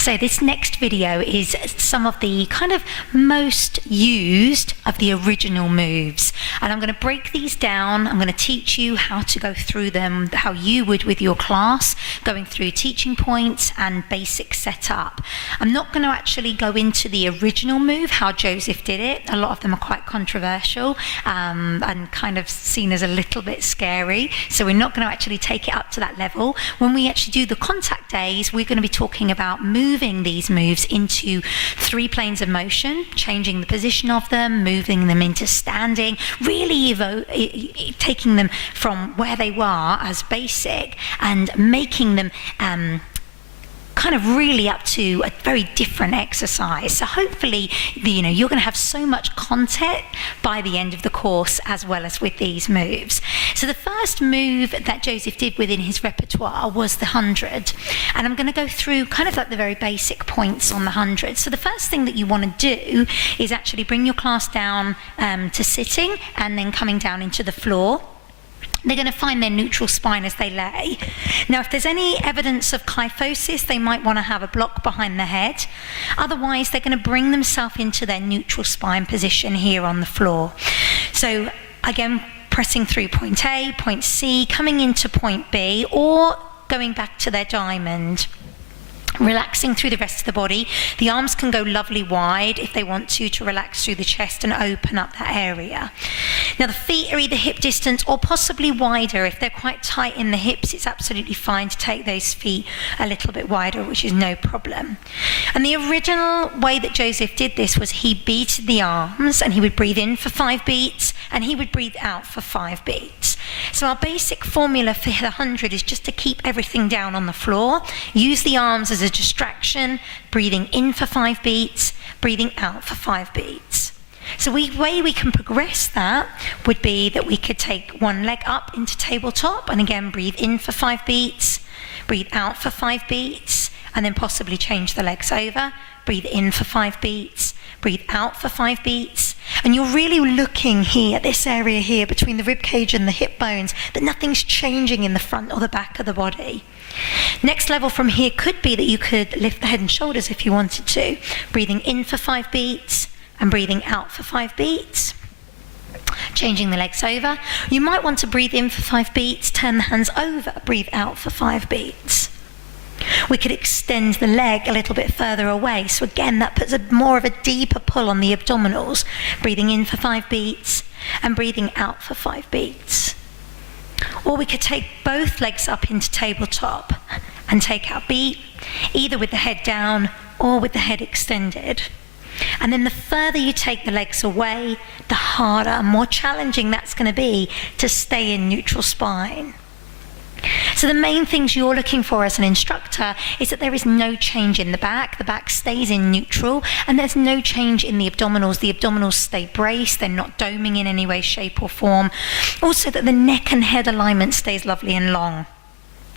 So this next video is some of the kind of most used of the original moves, and I'm going to break these down. I'm going to teach you how to go through them, how you would with your class, going through teaching points and basic setup. I'm not going to actually go into the original move, how Joseph did it. A lot of them are quite controversial and kind of seen as a little bit scary, so we're not going to actually take it up to that level. When we actually do the contact days, we're going to be talking about moving these moves into 3 planes of motion, changing the position of them, moving them into standing, really taking them from where they were as basic and making them kind of really up to a very different exercise. So hopefully, you're going to have so much content by the end of the course as well as with these moves. So the first move that Joseph did within his repertoire was the 100. And I'm going to go through kind of like the very basic points on the 100. So the first thing that you want to do is actually bring your class down to sitting and then coming down into the floor. They're going to find their neutral spine as they lay. Now, if there's any evidence of kyphosis, they might want to have a block behind the head. Otherwise, they're going to bring themselves into their neutral spine position here on the floor. So, again, pressing through point A, point C, coming into point B, or going back to their diamond. Relaxing through the rest of the body. The arms can go lovely wide if they want to relax through the chest and open up that area. Now the feet are either hip distance or possibly wider. If they're quite tight in the hips, it's absolutely fine to take those feet a little bit wider, which is no problem. And the original way that Joseph did this was he beated the arms and he would breathe in for 5 beats and he would breathe out for 5 beats. So our basic formula for the 100 is just to keep everything down on the floor, use the arms as a distraction, breathing in for 5 beats, breathing out for 5 beats. So the way we can progress that would be that we could take one leg up into tabletop and again breathe in for 5 beats, breathe out for 5 beats, and then possibly change the legs over, breathe in for 5 beats, breathe out for 5 beats. And you're really looking here, this area here between the rib cage and the hip bones, that nothing's changing in the front or the back of the body. Next level from here could be that you could lift the head and shoulders if you wanted to, breathing in for 5 beats and breathing out for 5 beats. Changing the legs over. You might want to breathe in for 5 beats, turn the hands over, breathe out for 5 beats. We could extend the leg a little bit further away. So again, that puts more of a deeper pull on the abdominals. Breathing in for 5 beats and breathing out for 5 beats. Or we could take both legs up into tabletop and take our beat, either with the head down or with the head extended. And then the further you take the legs away, the harder and more challenging that's going to be to stay in neutral spine. So the main things you're looking for as an instructor is that there is no change in the back stays in neutral, and there's no change in the abdominals stay braced, they're not doming in any way, shape or form. Also that the neck and head alignment stays lovely and long.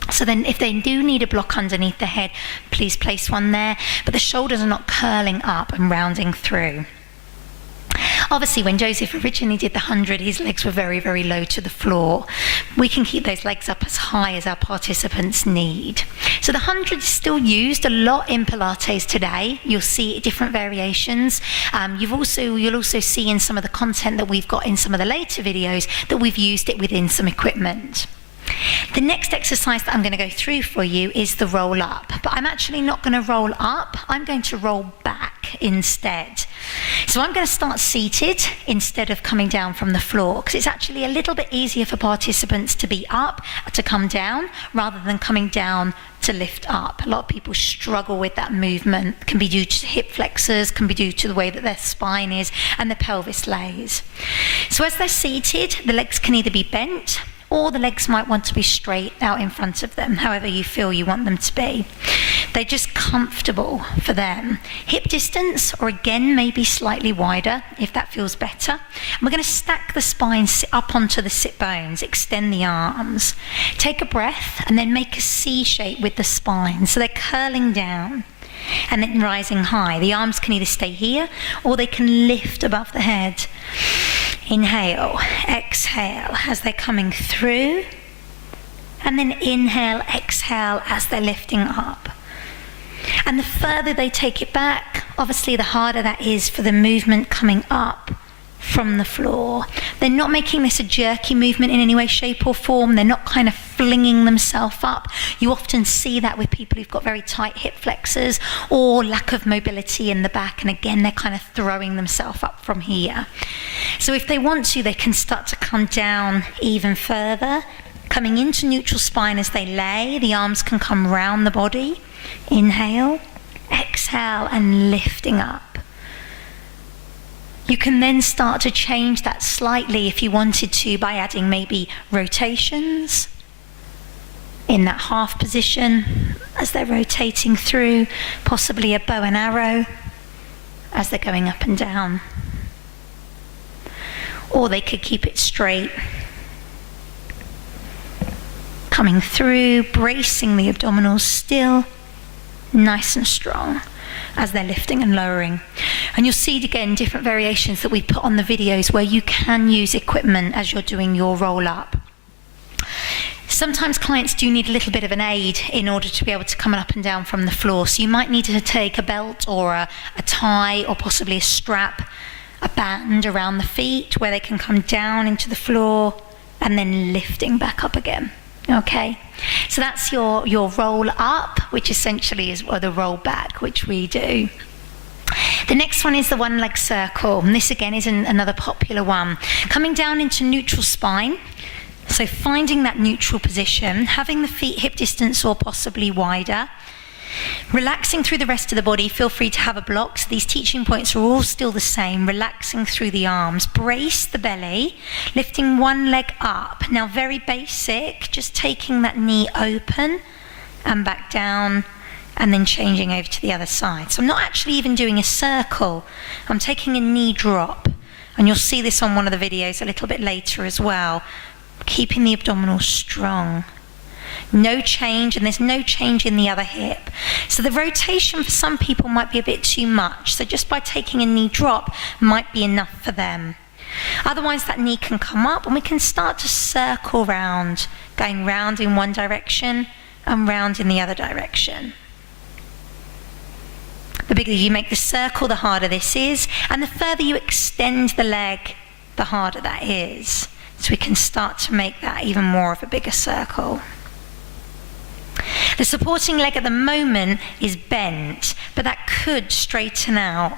So then if they do need a block underneath the head, please place one there, but the shoulders are not curling up and rounding through. Obviously, when Joseph originally did the 100, his legs were very, very low to the floor. We can keep those legs up as high as our participants need. So the 100 is still used a lot in Pilates today. You'll see different variations. You'll also see in some of the content that we've got in some of the later videos that we've used it within some equipment. The next exercise that I'm going to go through for you is the roll up, but I'm actually not going to roll up, I'm going to roll back instead. So I'm going to start seated instead of coming down from the floor, because it's actually a little bit easier for participants to be up, to come down, rather than coming down to lift up. A lot of people struggle with that movement. It can be due to hip flexors, can be due to the way that their spine is and the pelvis lays. So as they're seated, the legs can either be bent, or the legs might want to be straight out in front of them, however you feel you want them to be. They're just comfortable for them. Hip distance, or again, maybe slightly wider, if that feels better. And we're going to stack the spine up onto the sit bones, extend the arms. Take a breath, and then make a C shape with the spine, so they're curling down and then rising high. The arms can either stay here, or they can lift above the head. Inhale, exhale as they're coming through, and then inhale, exhale as they're lifting up. And the further they take it back, obviously the harder that is for the movement coming up from the floor. They're not making this a jerky movement in any way, shape or form. They're not kind of flinging themselves up. You often see that with people who've got very tight hip flexors or lack of mobility in the back, and again they're kind of throwing themselves up from here. So if they want to, they can start to come down even further, coming into neutral spine as they lay. The arms can come round the body. Inhale, exhale, and lifting up. You can then start to change that slightly if you wanted to by adding maybe rotations in that half position as they're rotating through, possibly a bow and arrow as they're going up and down. Or they could keep it straight, coming through, bracing the abdominals still, nice and strong as they're lifting and lowering. And you'll see again different variations that we put on the videos where you can use equipment as you're doing your roll up. Sometimes clients do need a little bit of an aid in order to be able to come up and down from the floor. So you might need to take a belt or a tie or possibly a strap, a band around the feet where they can come down into the floor and then lifting back up again. Okay, so that's your roll up, which essentially is the roll back, which we do. The next one is the one leg circle, and this again is another popular one. Coming down into neutral spine, so finding that neutral position, having the feet hip distance or possibly wider. Relaxing through the rest of the body, feel free to have a block. So these teaching points are all still the same. Relaxing through the arms. Brace the belly, lifting one leg up. Now very basic, just taking that knee open and back down and then changing over to the other side. So I'm not actually even doing a circle. I'm taking a knee drop. And you'll see this on one of the videos a little bit later as well. Keeping the abdominals strong. No change, and there's no change in the other hip. So the rotation for some people might be a bit too much. So just by taking a knee drop might be enough for them. Otherwise that knee can come up and we can start to circle round, going round in one direction and round in the other direction. The bigger you make the circle, the harder this is, and the further you extend the leg, the harder that is. So we can start to make that even more of a bigger circle. The supporting leg at the moment is bent, but that could straighten out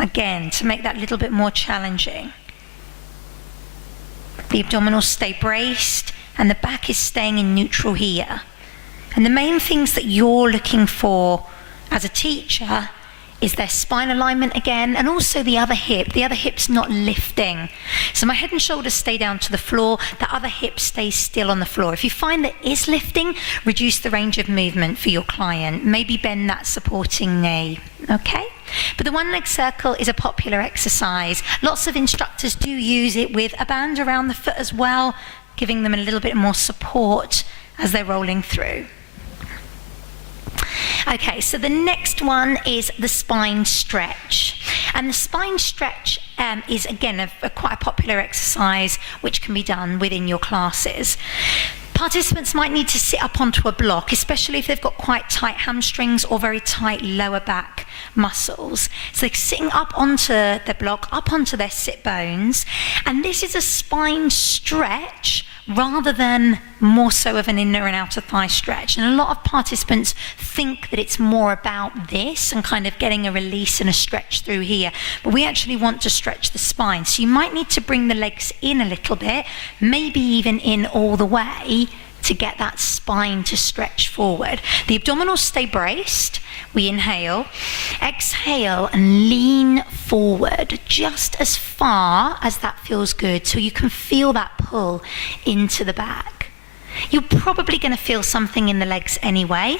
again to make that a little bit more challenging. The abdominals stay braced and the back is staying in neutral here. And the main things that you're looking for as a teacher is their spine alignment again, and also the other hip. The other hip's not lifting. So my head and shoulders stay down to the floor, the other hip stays still on the floor. If you find that is lifting, reduce the range of movement for your client. Maybe bend that supporting knee, okay? But the one leg circle is a popular exercise. Lots of instructors do use it with a band around the foot as well, giving them a little bit more support as they're rolling through. Okay, so the next one is the spine stretch. And the spine stretch is, again, quite a popular exercise which can be done within your classes. Participants might need to sit up onto a block, especially if they've got quite tight hamstrings or very tight lower back muscles. So they're sitting up onto the block, up onto their sit bones. And this is a spine stretch rather than more so of an inner and outer thigh stretch. And a lot of participants think that it's more about this and kind of getting a release and a stretch through here. But we actually want to stretch the spine. So you might need to bring the legs in a little bit, maybe even in all the way, to get that spine to stretch forward. The abdominals stay braced. We inhale, exhale, and lean forward just as far as that feels good, so you can feel that pull into the back. You're probably going to feel something in the legs anyway.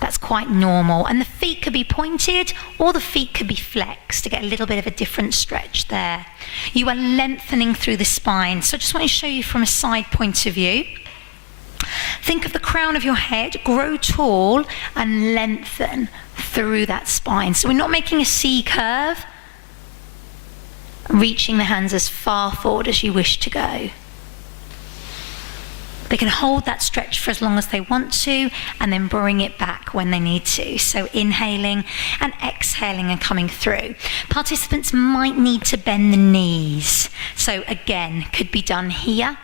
That's quite normal. And the feet could be pointed or the feet could be flexed to get a little bit of a different stretch there. You are lengthening through the spine. So I just want to show you from a side point of view. Think of the crown of your head, grow tall and lengthen through that spine. So we're not making a C curve, reaching the hands as far forward as you wish to go. They can hold that stretch for as long as they want to and then bring it back when they need to. So inhaling and exhaling and coming through. Participants might need to bend the knees. So again, could be done here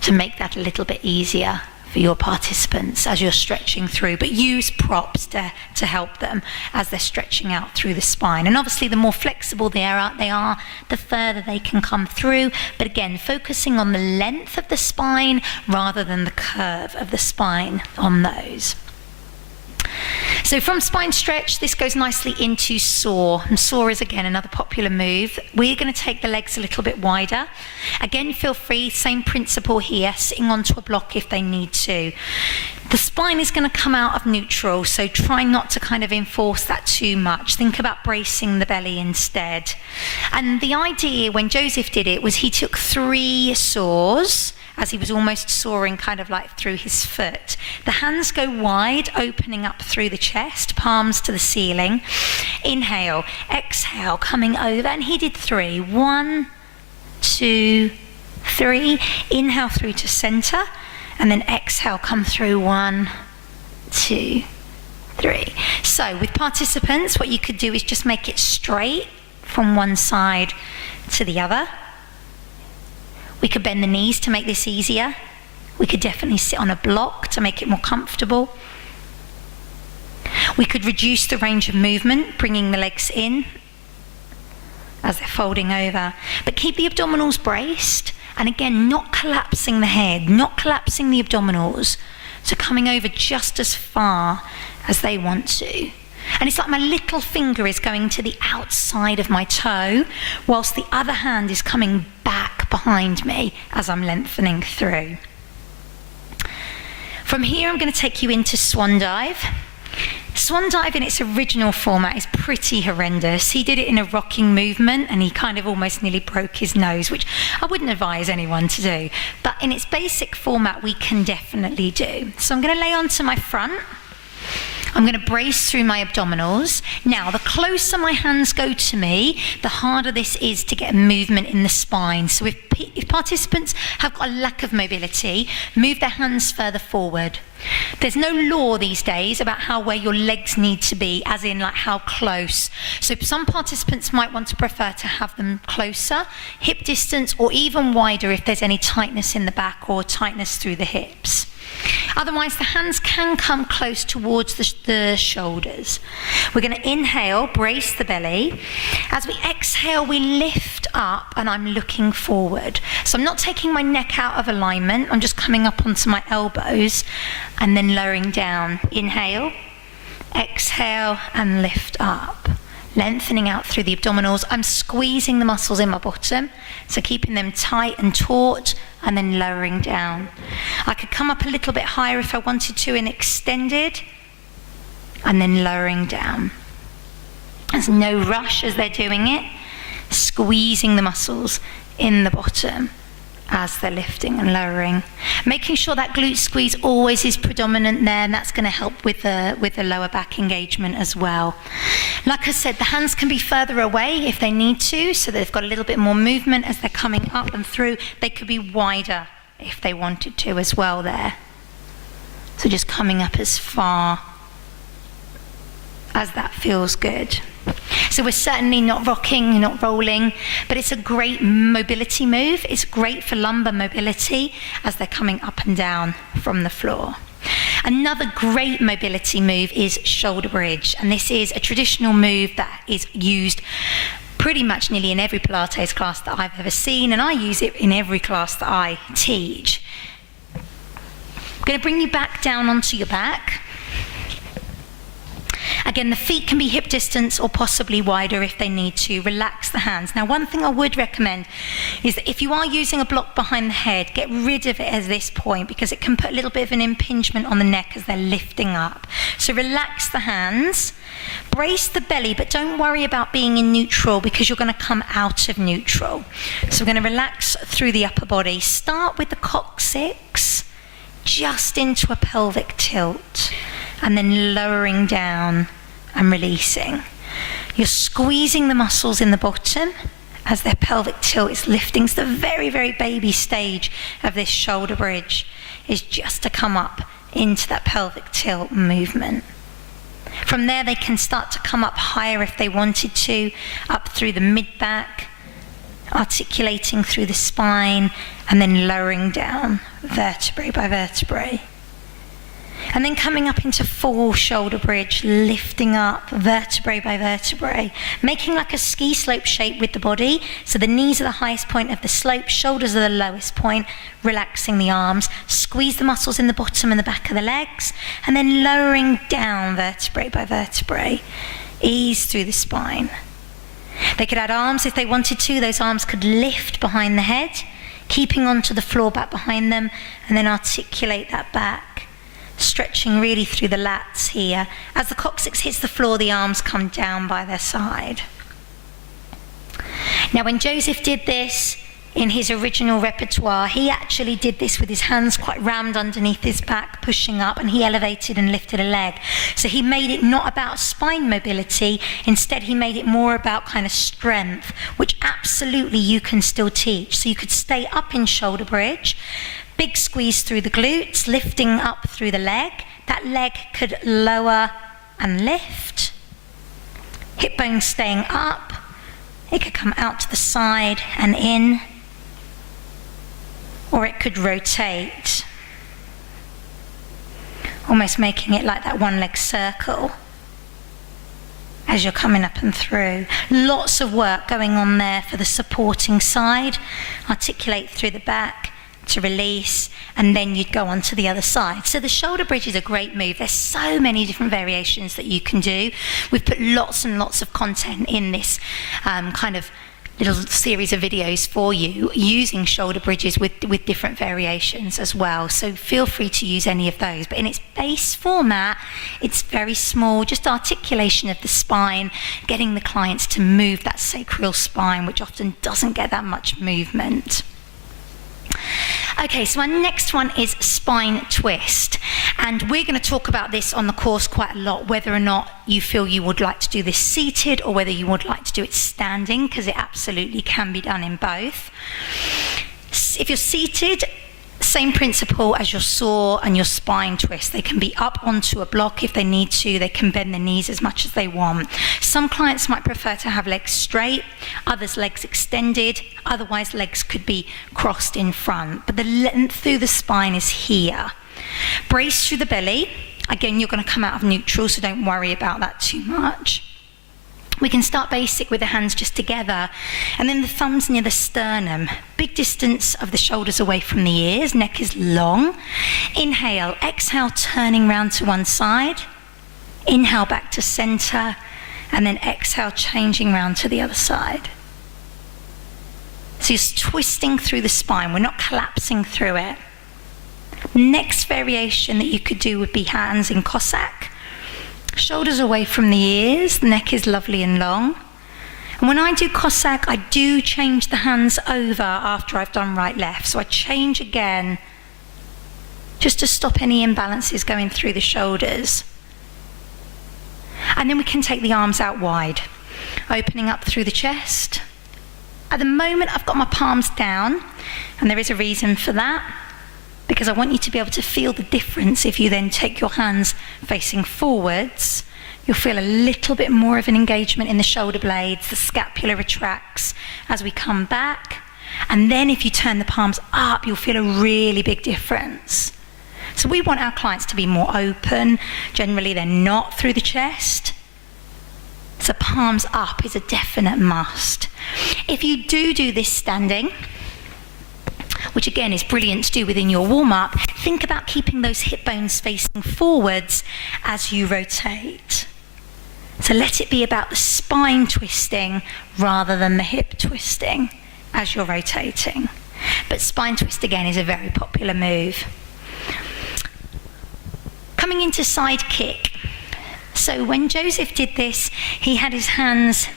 to make that a little bit easier for your participants as you're stretching through, but use props to help them as they're stretching out through the spine. And obviously the more flexible they are, the further they can come through, but again, focusing on the length of the spine rather than the curve of the spine on those. So from spine stretch, this goes nicely into saw. And saw is again another popular move. We're going to take the legs a little bit wider. Again, feel free, same principle here, sitting onto a block if they need to. The spine is going to come out of neutral, so try not to kind of enforce that too much. Think about bracing the belly instead. And the idea when Joseph did it was he took 3 saws, as he was almost soaring kind of like through his foot. The hands go wide, opening up through the chest, palms to the ceiling. Inhale, exhale, coming over, and he did 3. 1, 2, 3. Inhale through to center, and then exhale, come through. 1, 2, 3. So with participants, what you could do is just make it straight from one side to the other. We could bend the knees to make this easier. We could definitely sit on a block to make it more comfortable. We could reduce the range of movement, bringing the legs in as they're folding over. But keep the abdominals braced, and again, not collapsing the head, not collapsing the abdominals. So coming over just as far as they want to. And it's like my little finger is going to the outside of my toe, whilst the other hand is coming back behind me as I'm lengthening through. From here, I'm going to take you into swan dive. Swan dive in its original format is pretty horrendous. He did it in a rocking movement and he kind of almost nearly broke his nose, which I wouldn't advise anyone to do. But in its basic format, we can definitely do. So I'm going to lay onto my front. I'm going to brace through my abdominals. Now, the closer my hands go to me, the harder this is to get movement in the spine. So if participants have got a lack of mobility, move their hands further forward. There's no law these days about where your legs need to be, as in like how close. So some participants might want to prefer to have them closer, hip distance, or even wider if there's any tightness in the back or tightness through the hips. Otherwise, the hands can come close towards the shoulders. We're going to inhale, brace the belly. As we exhale, we lift up and I'm looking forward. So I'm not taking my neck out of alignment. I'm just coming up onto my elbows and then lowering down. Inhale, exhale, and lift up. Lengthening out through the abdominals. I'm squeezing the muscles in my bottom, so keeping them tight and taut, and then lowering down. I could come up a little bit higher if I wanted to and extended, and then lowering down. There's no rush as they're doing it, squeezing the muscles in the bottom as they're lifting and lowering. Making sure that glute squeeze always is predominant there, and that's going to help with the lower back engagement as well. Like I said, the hands can be further away if they need to, so they've got a little bit more movement as they're coming up and through. They could be wider if they wanted to as well there. So just coming up as far as that feels good. So we're certainly not rocking, not rolling, but it's a great mobility move. It's great for lumbar mobility as they're coming up and down from the floor. Another great mobility move is shoulder bridge, and this is a traditional move that is used pretty much nearly in every Pilates class that I've ever seen, and I use it in every class that I teach. I'm going to bring you back down onto your back. Again, the feet can be hip distance or possibly wider if they need to. Relax the hands. Now, one thing I would recommend is that if you are using a block behind the head, get rid of it at this point because it can put a little bit of an impingement on the neck as they're lifting up. So relax the hands, brace the belly, but don't worry about being in neutral because you're going to come out of neutral. So we're going to relax through the upper body. Start with the coccyx just into a pelvic tilt, and then lowering down and releasing. You're squeezing the muscles in the bottom as their pelvic tilt is lifting. It's the very, very baby stage of this shoulder bridge. is just to come up into that pelvic tilt movement. From there, they can start to come up higher if they wanted to, up through the mid-back, articulating through the spine, and then lowering down vertebrae by vertebrae. And then coming up into full shoulder bridge, lifting up vertebrae by vertebrae, making like a ski slope shape with the body. So the knees are the highest point of the slope, shoulders are the lowest point, relaxing the arms, squeeze the muscles in the bottom and the back of the legs, and then lowering down vertebrae by vertebrae, ease through the spine. They could add arms if they wanted to. Those arms could lift behind the head, keeping onto the floor back behind them, and then articulate that back. Stretching really through the lats here. As the coccyx hits the floor, the arms come down by their side. Now, when Joseph did this in his original repertoire, he actually did this with his hands quite rammed underneath his back, pushing up, and he elevated and lifted a leg. So he made it not about spine mobility, instead he made it more about kind of strength, which absolutely you can still teach. So you could stay up in shoulder bridge, big squeeze through the glutes, lifting up through the leg. That leg could lower and lift. Hip bone staying up. It could come out to the side and in. Or it could rotate. Almost making it like that one leg circle as you're coming up and through. Lots of work going on there for the supporting side. Articulate through the back to release, and then you'd go on to the other side. So the shoulder bridge is a great move. There's so many different variations that you can do. We've put lots and lots of content in this kind of little series of videos for you using shoulder bridges with different variations as well. So feel free to use any of those. But in its base format, it's very small, just articulation of the spine, getting the clients to move that sacral spine, which often doesn't get that much movement. Okay, so our next one is spine twist, and we're going to talk about this on the course quite a lot, whether or not you feel you would like to do this seated or whether you would like to do it standing, because it absolutely can be done in both. If you're seated, same principle as your saw and your spine twist. They can be up onto a block if they need to. They can bend their knees as much as they want. Some clients might prefer to have legs straight, others legs extended, otherwise legs could be crossed in front. But the length through the spine is here. Brace through the belly. Again, you're going to come out of neutral, so don't worry about that too much. We can start basic with the hands just together, and then the thumbs near the sternum. Big distance of the shoulders away from the ears, neck is long. Inhale, exhale, turning round to one side. Inhale back to center, and then exhale, changing round to the other side. So you're twisting through the spine, we're not collapsing through it. Next variation that you could do would be hands in Cossack. Shoulders away from the ears, the neck is lovely and long. And when I do Cossack, I do change the hands over after I've done right left. So I change again, just to stop any imbalances going through the shoulders. And then we can take the arms out wide, opening up through the chest. At the moment, I've got my palms down, and there is a reason for that, because I want you to be able to feel the difference. If you then take your hands facing forwards, you'll feel a little bit more of an engagement in the shoulder blades, the scapula retracts as we come back, and then if you turn the palms up, you'll feel a really big difference. So we want our clients to be more open. Generally, they're not through the chest. So palms up is a definite must. If you do this standing, which again is brilliant to do within your warm-up, think about keeping those hip bones facing forwards as you rotate. So let it be about the spine twisting rather than the hip twisting as you're rotating. But spine twist again is a very popular move. Coming into side kick. So when Joseph did this, he had his hands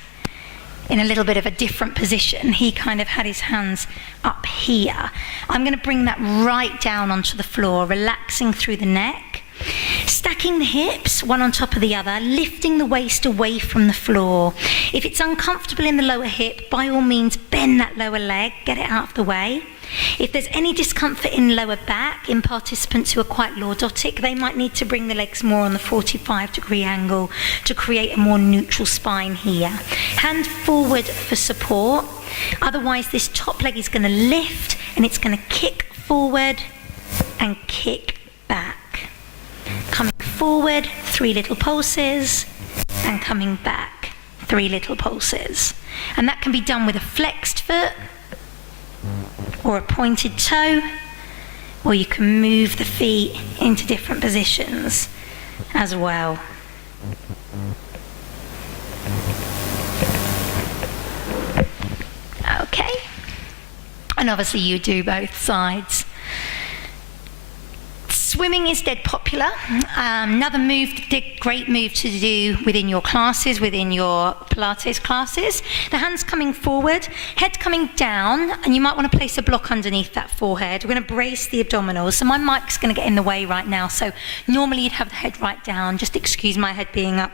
in a little bit of a different position. He kind of had his hands up here. I'm going to bring that right down onto the floor, relaxing through the neck. Stacking the hips, one on top of the other, lifting the waist away from the floor. If it's uncomfortable in the lower hip, by all means bend that lower leg, get it out of the way. If there's any discomfort in lower back, in participants who are quite lordotic, they might need to bring the legs more on the 45-degree angle to create a more neutral spine here. Hand forward for support. Otherwise, this top leg is going to lift and it's going to kick forward and kick back. Coming forward, 3 little pulses, and coming back, 3 little pulses. And that can be done with a flexed foot, or a pointed toe, or you can move the feet into different positions as well. Okay, and obviously you do both sides. Swimming is dead popular. Another great move to do within your classes, within your Pilates classes. The hands coming forward, head coming down, and you might want to place a block underneath that forehead. We're going to brace the abdominals. So my mic's going to get in the way right now. So normally you'd have the head right down. Just excuse my head being up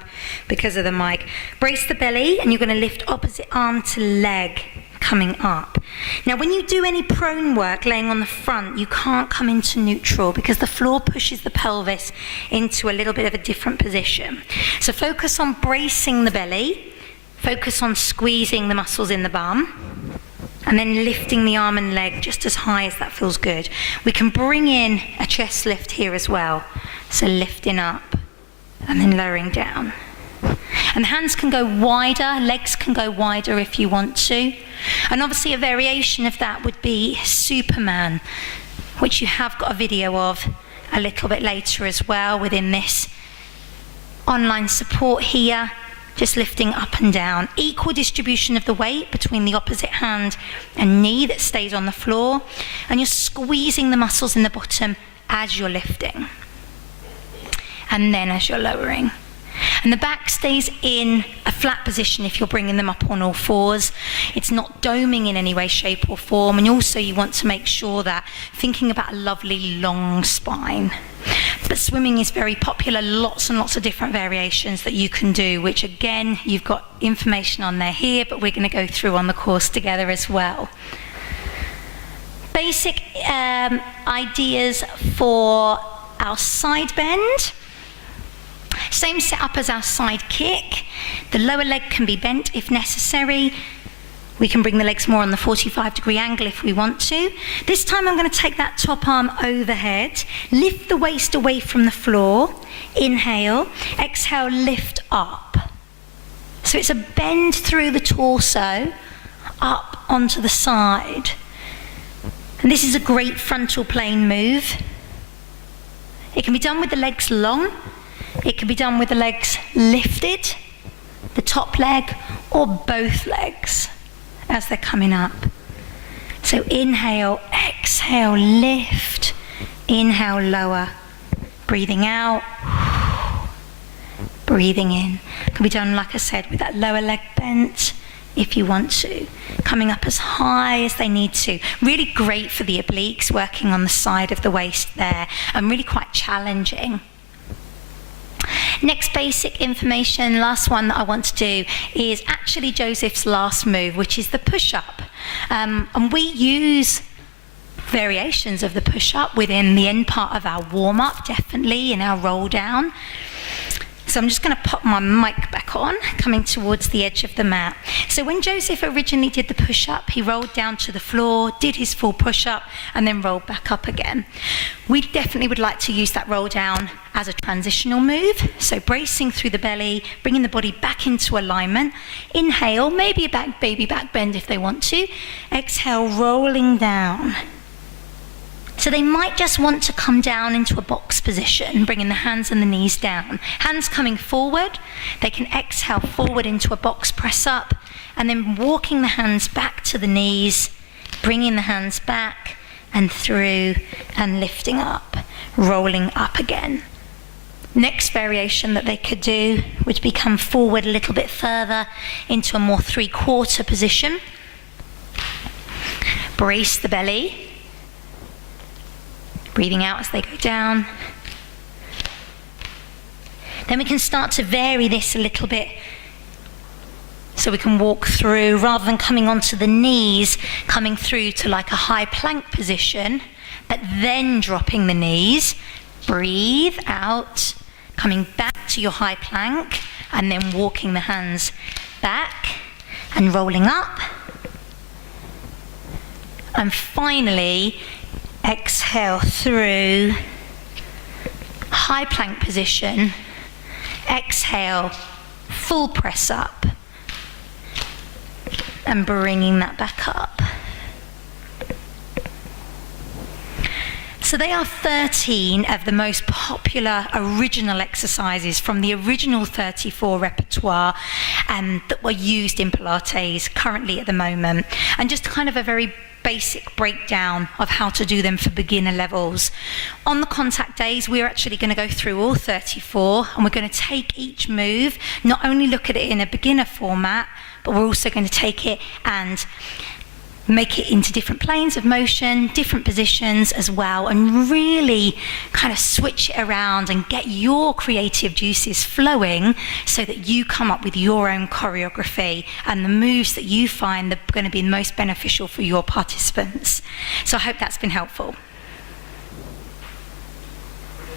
because of the mic. Brace the belly, and you're going to lift opposite arm to leg, coming up. Now when you do any prone work laying on the front, you can't come into neutral because the floor pushes the pelvis into a little bit of a different position. So focus on bracing the belly, focus on squeezing the muscles in the bum, and then lifting the arm and leg just as high as that feels good. We can bring in a chest lift here as well. So lifting up and then lowering down. And the hands can go wider, legs can go wider if you want to. And obviously a variation of that would be Superman, which you have got a video of a little bit later as well within this online support here, just lifting up and down. Equal distribution of the weight between the opposite hand and knee that stays on the floor, and you're squeezing the muscles in the bottom as you're lifting, and then as you're lowering. And the back stays in a flat position if you're bringing them up on all fours. It's not doming in any way, shape or form. And also you want to make sure that thinking about a lovely long spine. But swimming is very popular, lots and lots of different variations that you can do, which again, you've got information on there here, but we're going to go through on the course together as well. Basic ideas for our side bend. Same setup as our side kick. The lower leg can be bent if necessary. We can bring the legs more on the 45-degree angle if we want to. This time I'm going to take that top arm overhead, lift the waist away from the floor, inhale, exhale, lift up. So it's a bend through the torso, up onto the side. And this is a great frontal plane move. It can be done with the legs long. It can be done with the legs lifted, the top leg, or both legs as they're coming up. So inhale, exhale, lift, inhale, lower, breathing out, breathing in. It can be done, like I said, with that lower leg bent if you want to, coming up as high as they need to. Really great for the obliques, working on the side of the waist there, and really quite challenging. Next basic information, last one that I want to do is actually Joseph's last move, which is the push-up. And we use variations of the push-up within the end part of our warm-up, definitely in our roll down. So I'm just going to pop my mic back on, coming towards the edge of the mat. So when Joseph originally did the push-up, he rolled down to the floor, did his full push-up, and then rolled back up again. We definitely would like to use that roll down as a transitional move. So bracing through the belly, bringing the body back into alignment. Inhale, maybe a baby back bend if they want to. Exhale, rolling down. So they might just want to come down into a box position, bringing the hands and the knees down. Hands coming forward, they can exhale forward into a box press up, and then walking the hands back to the knees, bringing the hands back and through and lifting up, rolling up again. Next variation that they could do would be come forward a little bit further into a more three-quarter position. Brace the belly. Breathing out as they go down, Then we can start to vary this a little bit. So we can walk through, rather than coming onto the knees, coming through to like a high plank position, but then dropping the knees. Breathe out, coming back to your high plank, and then walking the hands back and rolling up. And finally, exhale through high plank position. Exhale, full press up. And bringing that back up. So they are 13 of the most popular original exercises from the original 34 repertoire that were used in Pilates currently at the moment. And just kind of a very basic breakdown of how to do them for beginner levels. On the contact days, we're actually going to go through all 34, and we're going to take each move, not only look at it in a beginner format, but we're also going to take it and make it into different planes of motion, different positions as well, and really kind of switch it around and get your creative juices flowing so that you come up with your own choreography and the moves that you find are going to be most beneficial for your participants. So I hope that's been helpful.